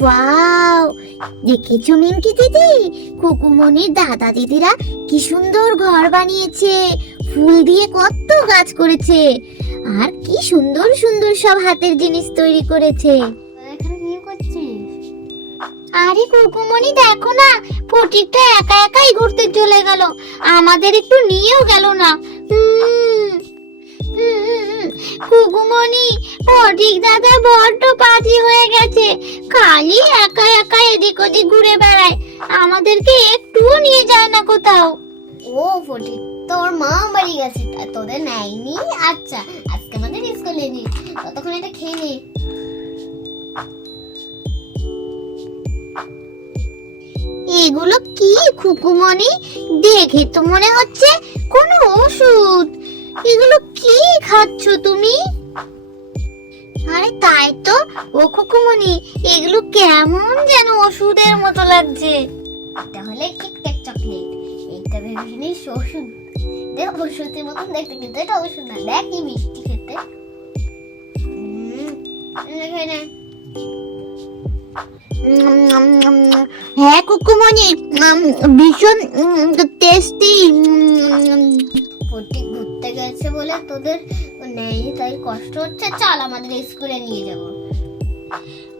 Wow দেখেছ মিঙ্কি দিদি? কুকুমনির দাদা দিদিরা কি সুন্দর ঘর বানিয়েছে। ফুল দিয়ে কত গাছ করেছে। আর কি সুন্দর সুন্দর সব হাতের জিনিস তৈরি করেছে। আরে কুকুমনি দেখো না ফটিকটা একা একাই ঘুরতে চলে গেল। আমাদের একটু নিয়েও গেল না। হুম, কুকুমনি ফটিক দাদা বড্ড পাজি হয়ে গেছে। খালি একা একা এদিক ওদিক ঘুরে বেড়ায়। আমাদেরকে একটুও নিয়ে যায় না কোথাও। ও ফটি তোর মা বাড়ি গেছে তা তোদের নেয়নি? আচ্ছা আজকে আমাদের স্কুলে নি ততক্ষণ এটা খেয়ে নে। এগুলো কি খুকুমনি দেখে তো মনে হচ্ছে কোনো ওষুধ। এগুলো কি খাচ্ছ তুমি? আরে তাই তো। ও খুকুমনি এগুলো কেমন যেন ওষুধের মতো লাগছে। তাহলে কিটক্যাট চকলেট, এইটা ভেবেছিস ওষুধ। দেখ, ওষুধের মতন দেখতে কিন্তু এটা ওষুধ না। দেখ কি মিষ্টি খেতে। হ্যাঁ কুকুমনি ভীষণ টেস্টি ফটিক ঘুরতে গেছে বলে তোদের নেয়নি তাই কষ্ট হচ্ছে। চল আমাদের স্কুলে নিয়ে যাব।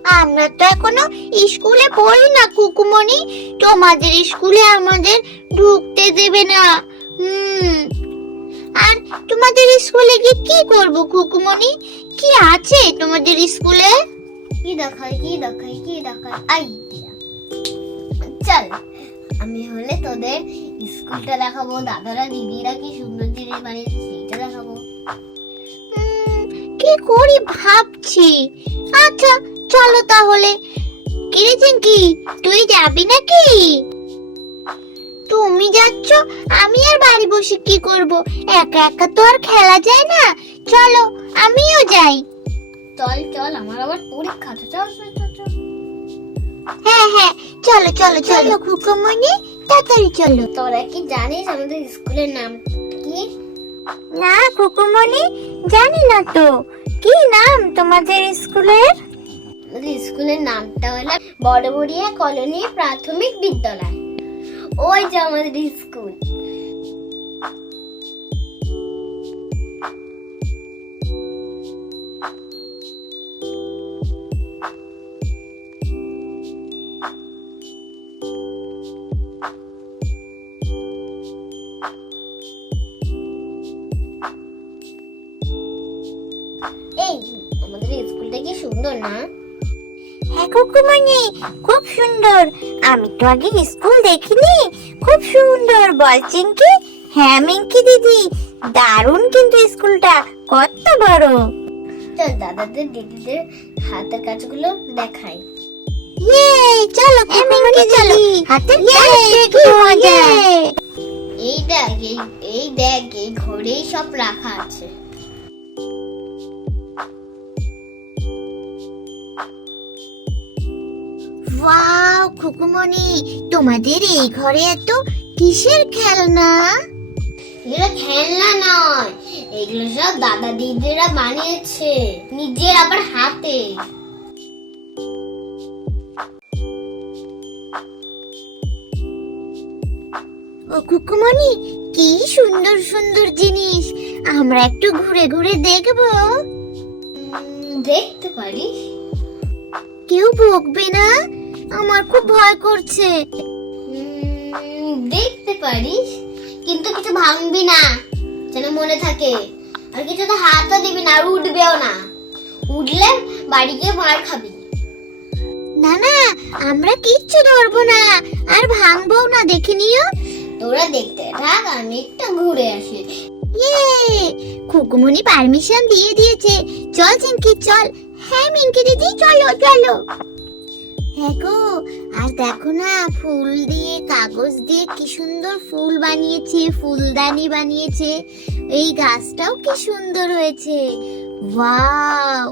আমরা তো এখনও স্কুলে পড়ি না কুকুমনি তোমাদের স্কুলে আমাদের ঢুকতে দেবে না। হুম। আর তোমাদের স্কুলে গিয়ে কি করব কুকুমনি কি আছে তোমাদের স্কুলে? কি দেখায় কি দেখায় কি দেখায় আইডিয়া। চল আমি হলে তোদের স্কুলটা দেখাবো দাদারা দিদিরা কি সুন্দর জিনিস বানিয়েছে সেইটা দেখাবো কি করি ভাবছি আচ্ছা চলো তাহলে কিরেছেন কি তুই যাবি নাকি তুমি যাচ্ছ আমি আর বাড়ি বসে কি করব একা একা তো আর খেলা যায় না চলো আমিও যাই চল চল আমার আবার পরীক্ষা আছে চল চল হ্যাঁ হ্যাঁ চলো চলো চলো খুকুমনি তাড়াতাড়ি চলো। তোরা কি জানিস আমাদের স্কুলের নাম কি? না খুকুমণি জানি না তো। কি নাম তোমাদের স্কুলের? আমাদের স্কুলের নামটা হলো বড়বড়িয়া কলোনি প্রাথমিক বিদ্যালয়। ওই যে আমাদের স্কুল। সুন্দর না? হ্যাঁ খুব সুন্দর। আমি তো আগে স্কুল দেখিনি। খুব সুন্দর কি হ্যাঁ মিঙ্কি দিদি দারুণ কিন্তু স্কুলটা কত বড়। চল দাদাদের দিদিদের হাতের কাজগুলো দেখাই। ইয়ে চলো কুকুমনি চলো। হাতের কি মজা। এই দেখ এই দেখ এই ঘরেই সব রাখা আছে। খুকুমনি তোমাদের এই ঘরে এত কিসের খেলনা? এগুলো খেলনা নয় এগুলো সব দাদা দিদিরা বানিয়েছে নিজের আবার হাতে। ও কুকুমনি কি সুন্দর সুন্দর জিনিস আমরা একটু ঘুরে ঘুরে দেখব। দেখতে পারি। কেউ বকবে না? আমার খুব ভয় করছে। দেখতে পারিস কিন্তু কিছু ভাঙবি না যেন মনে থাকে। আর কিছু তো হাতও দিবি না আর উঠবেও না। উঠলে বাড়ি গিয়ে মার খাবি। না না আমরা কিচ্ছু ধরবো না আর ভাঙবো না দেখে নিও। তোরা দেখতে থাক আমি একটু ঘুরে আসি। ইয়ে খুকুমনি পারমিশন দিয়ে দিয়েছে। চল চিঙ্কি চল। হ্যাঁ মিঙ্কি দিদি চলো চলো। হ্যাঁ আর দেখো না, ফুল দিয়ে, কাগজ দিয়ে কি সুন্দর ফুল বানিয়েছে, ফুলদানি বানিয়েছে। এই গাছটাও কি সুন্দর হয়েছে। ওয়াও,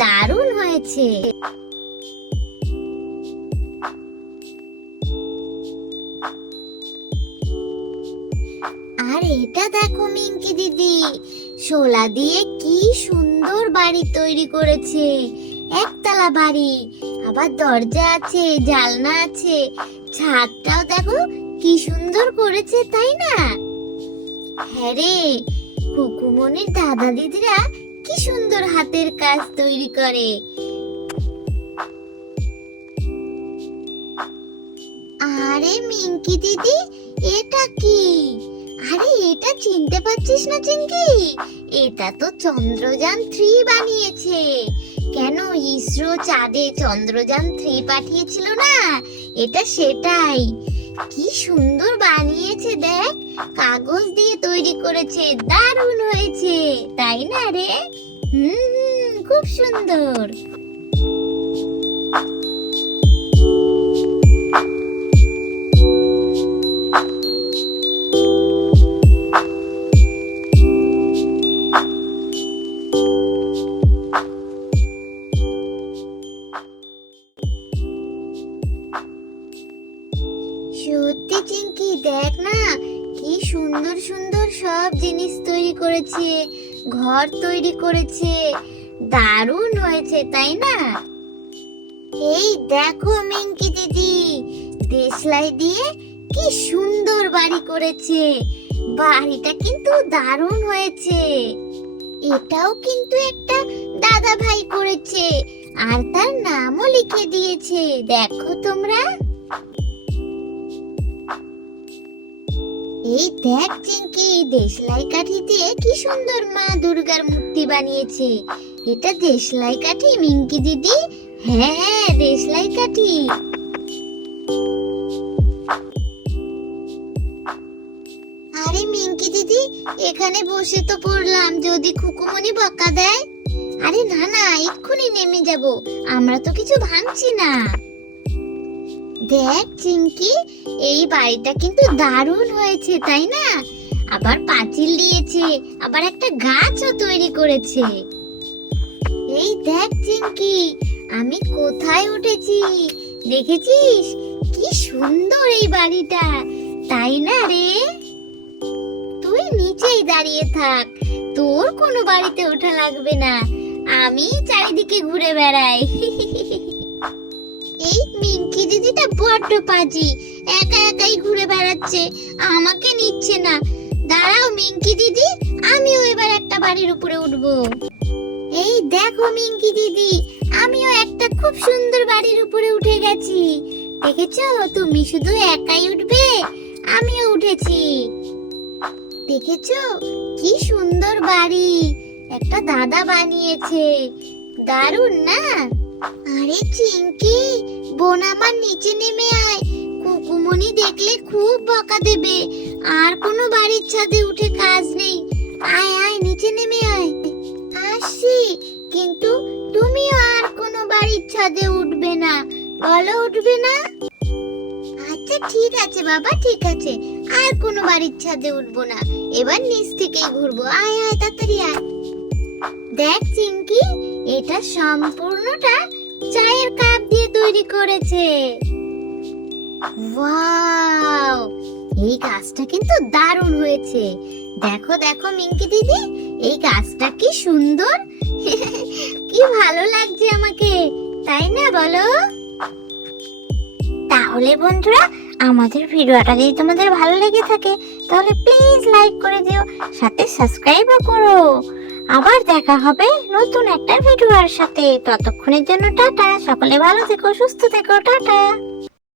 দারুণ হয়েছে। আর এটা দেখো মিঙ্কি দিদি, শোলা দিয়ে কি সুন্দর বাড়ি তৈরি করেছে। একতলা বাড়ি। আবার দরজা আছে জালনা আছে। ছাদটাও দেখো কি সুন্দর করেছে, তাই না? হ্যাঁ রে, কুকুমনির দাদা দিদিরা কি সুন্দর হাতের কাজ তৈরি করে। আরে মিঙ্কি দিদি, এটা কি? আরে এটা চিনতে পারছিস না চিঙ্কি? এটা তো চন্দ্রযান থ্রি বানিয়েছে। কেন ইসরো চাঁদে চন্দ্রযান থ্রি পাঠিয়েছিল না? এটা সেটাই। কি সুন্দর বানিয়েছে দেখ। কাগজ দিয়ে তৈরি করেছে দারুণ হয়েছে। তাই না রে? হুম, খুব সুন্দর। করেছে, ঘর তৈরি করেছে। দারুণ হয়েছে, তাই না? এই দেখো মিঙ্কি দিদি, দেশলাই দিয়ে কি সুন্দর বাড়ি করেছে। বাড়িটা কিন্তু দারুণ হয়েছে। এটাও কিন্তু একটা দাদা ভাই করেছে, আর তার নামও লিখে দিয়েছে, দেখো তোমরা। এই দেখ চিঙ্কি দেশলাই কাঠি দিয়ে কি সুন্দর মা দুর্গার মূর্তি বানিয়েছে। এটা দেশলাই কাঠি, মিঙ্কি দিদি? হ্যাঁ হ্যাঁ দেশলাই কাঠি। আরে মিঙ্কি দিদি, এখানে বসে তো পড়লাম, যদি খুকুমনি বকা দেয়। আরে না না, এক্ষুনি নেমে যাব, আমরা তো কিছু ভাঙছি না। দেখ চিঙ্কি এই বাড়িটা কিন্তু দারুণ হয়েছে, তাই না? আবার পাঁচিল দিয়েছে, আবার একটা গাছও তৈরি করেছে। এই দেখ চিঙ্কি আমি কোথায় উঠেছি? দেখেছিস? কি সুন্দর এই বাড়িটা, তাই না রে? তুই নিচেই দাঁড়িয়ে থাক, তোর কোনো বাড়িতে ওঠা লাগবে না। আমি চারিদিকে ঘুরে বেড়াই। এই মিঙ্কি দিদিটা বড্ড পাজি, একা একাই ঘুরে বেড়াচ্ছে, আমাকে নিচ্ছে না। দাঁড়াও মিঙ্কি দিদি, আমিও এবার একটা বাড়ির উপরে উঠবো। এই দেখো মিঙ্কি দিদি, আমিও একটা খুব সুন্দর বাড়ির উপরে উঠে গেছি। দেখেছ, তুমি শুধু একাই উঠবে, আমিও উঠেছি। দেখেছ, কি সুন্দর বাড়ি, একটা দাদা বানিয়েছে। দারুণ না? আরে চিঙ্কি বোন আমার নিচে নেমে আয়। কুকুমনি দেখলে খুব বকা দেবে। আর কোনো বাড়ির ছাদে উঠে কাজ নেই। আয় আয়, নিচে নেমে আয়। আসছি, কিন্তু তুমিও আর কোনো বাড়ির ছাদে উঠবে না। বলো, উঠবে না? আচ্ছা ঠিক আছে বাবা, ঠিক আছে। আর কোনো বাড়ির ছাদে উঠবো না। এবার নিচ থেকেই ঘুরবো। আয় আয়, তাড়াতাড়ি আয়। দেখ চিঙ্কি এটা সম্পূর্ণটা তৈরি করেছে। ওয়াও! এই গাছটা কিন্তু দারুণ হয়েছে। দেখো দেখো, মিঙ্কি দিদি, এই গাছটা কি সুন্দর। কি ভালো লাগছে আমাকে, তাই না বলো? তাহলে বন্ধুরা, আমাদের ভিডিওটা যদি তোমাদের ভালো লেগে থাকে, তাহলে প্লিজ লাইক করে দিও, সাথে সাবস্ক্রাইবও করো। আবার দেখা হবে নতুন একটা ভিডিওর সাথে। ততক্ষণের জন্য টাটা, সকলে ভালো থেকো, সুস্থ থেকো, টাটা।